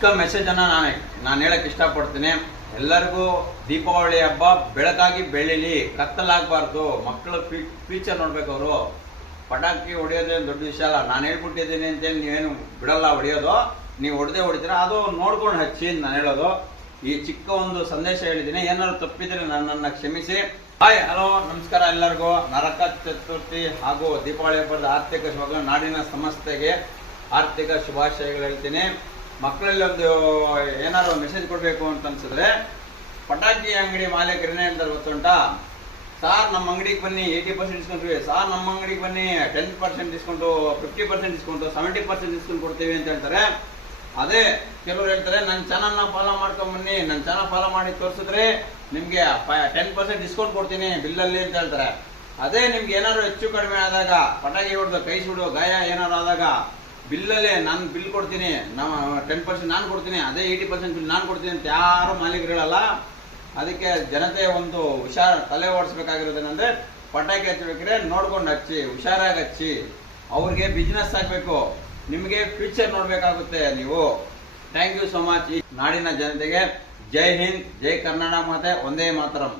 ಚಿಕ್ಕ ಮೆಸೇಜ್ ಅನ್ನ ನಾನು ಹೇಳಕ್ ಇಷ್ಟಪಡ್ತೀನಿ. ಎಲ್ಲರಿಗೂ ದೀಪಾವಳಿ ಹಬ್ಬ ಬೆಳಕಾಗಿ ಬೆಳೀಲಿ, ಕತ್ತಲಾಗಬಾರ್ದು. ಮಕ್ಕಳು ಫ್ಯೂಚರ್ ನೋಡ್ಬೇಕು. ಅವರು ಪಟಾಕಿ ಹೊಡೆಯೋದೇನು ದೊಡ್ಡ ವಿಷಯ ಅಲ್ಲ. ನಾನು ಹೇಳ್ಬಿಟ್ಟಿದ್ದೀನಿ ಅಂತೇಳಿ ನೀವೇನು ಬಿಡಲ್ಲ ಹೊಡೆಯೋದು. ನೀವು ಹೊಡಿತೀರಾ, ಅದು ನೋಡ್ಕೊಂಡು ಹಚ್ಚಿ ಅಂತ ನಾನು ಹೇಳೋದು. ಈ ಚಿಕ್ಕ ಒಂದು ಸಂದೇಶ ಹೇಳಿದ್ದೀನಿ. ಏನಾದ್ರು ತಪ್ಪಿದ್ರೆ ನನ್ನನ್ನು ಕ್ಷಮಿಸಿ. ಹಾಯ್, ಹಲೋ, ನಮಸ್ಕಾರ ಎಲ್ಲರಿಗೂ. ನರಕ ಚತುರ್ಥಿ ಹಾಗೂ ದೀಪಾವಳಿ ಹಬ್ಬದ ಆರ್ಥಿಕ ಶುಭ ನಾಡಿನ ಸಂಸ್ಥೆಗೆ ಆರ್ಥಿಕ ಶುಭಾಶಯಗಳು ಹೇಳ್ತೀನಿ. ಮಕ್ಕಳಲ್ಲಿ ಒಂದು ಏನಾದ್ರು ಮೆಸೇಜ್ ಕೊಡಬೇಕು ಅಂತ ಅನ್ಸಿದ್ರೆ, ಪಟಾಕಿ ಅಂಗಡಿ ಮಾಲೀಕರು ಏನೇ ಹೇಳ್ತಾರೆ ಗೊತ್ತುಂಟಾ? ಸಾರ್ ನಮ್ಮ ಅಂಗಡಿಗೆ ಬನ್ನಿ, 80% ಡಿಸ್ಕೌಂಟ್ ಇವೆ. ಸಾರ್ ನಮ್ಮ ಅಂಗಡಿಗೆ ಬನ್ನಿ, 10% ಡಿಸ್ಕೌಂಟು, 50% ಡಿಸ್ಕೌಂಟು, 70% ಡಿಸ್ಕೌಂಟ್ ಕೊಡ್ತೀವಿ ಅಂತ ಹೇಳ್ತಾರೆ. ಅದೇ ಕೆಲವರು ಹೇಳ್ತಾರೆ, ನನ್ನ ಚಾನಲ್ನ ಫಾಲೋ ಮಾಡ್ಕೊಂಡ್ ಬನ್ನಿ, ನನ್ನ ಚಾನಲ್ ಫಾಲೋ ಮಾಡಿ ತೋರಿಸಿದ್ರೆ ನಿಮಗೆ 10% ಡಿಸ್ಕೌಂಟ್ ಕೊಡ್ತೀನಿ ಬಿಲ್ಲಲ್ಲಿ ಅಂತ ಹೇಳ್ತಾರೆ. ಅದೇ ನಿಮ್ಗೆ ಏನಾದ್ರು ಹೆಚ್ಚು ಕಡಿಮೆ ಆದಾಗ, ಪಟಾಕಿ ಹೊಡೆದು ಕೈ ಸುಡೋ ಗಾಯ ಏನಾದ್ರು ಆದಾಗ ಬಿಲ್ಲಲ್ಲೇ ನಾನು ಬಿಲ್ ಕೊಡ್ತೀನಿ, 10% ನಾನು ಕೊಡ್ತೀನಿ, ಅದೇ 80% ಬಿಲ್ ನಾನು ಕೊಡ್ತೀನಿ ಅಂತ ಯಾರು ಮಾಲೀಕರು ಹೇಳಲ್ಲ. ಅದಕ್ಕೆ ಜನತೆ ಒಂದು ತಲೆ ಓಡಿಸ್ಬೇಕಾಗಿರೋದೇನಂದ್ರೆ, ಪಟಾಕಿ ಹಚ್ಚಬೇಕ್ರೆ ನೋಡ್ಕೊಂಡು ಹಚ್ಚಿ, ಹುಷಾರಾಗಿ ಹಚ್ಚಿ. ಅವ್ರಿಗೆ ಬಿಸ್ನೆಸ್ ಆಗಬೇಕು, ನಿಮಗೆ ಫ್ಯೂಚರ್ ನೋಡ್ಬೇಕಾಗುತ್ತೆ ನೀವು. Thank you so much. ಈ ನಾಡಿನ ಜನತೆಗೆ ಜೈ ಹಿಂದ್, ಜೈ ಕರ್ನಾಟಕ ಮಾತೆ, ಒಂದೇ ಮಾತರಂ.